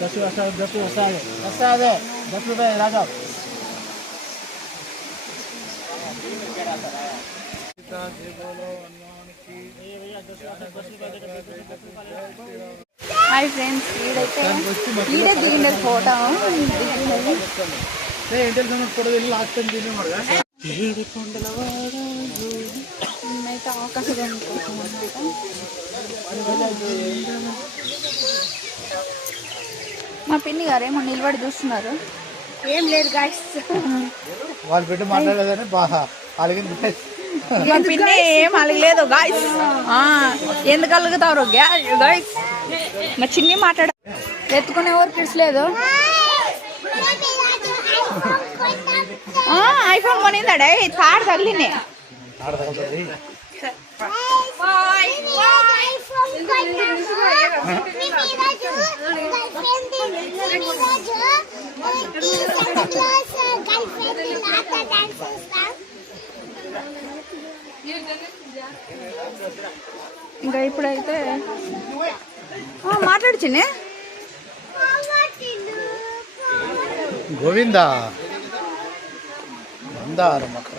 10 राजा hi friends, ఈడైతే ఈడే దిగిండే photo అయితే ఆకాశం మా పిన్ని గారేమో నిలబడి చూస్తున్నారు. ఏం లేదు గాయస్, వాళ్ళు పెట్టి మాట్లాడలేదని బాగా అలిగింది. మా పిన్ని ఏం అలగలేదు గాయస్. ఎందుకు అలుగుతారు గాయస్? మా చిన్ని మాట్లాడ ఎత్తుకునే ఊరికి ఇచ్చలేదు. ఐఫోన్ కొనిందాడే తాడు తగిలినే. ఇంకా ఇప్పుడైతే మాట్లాడుచునే గోవిందా బందారు మకర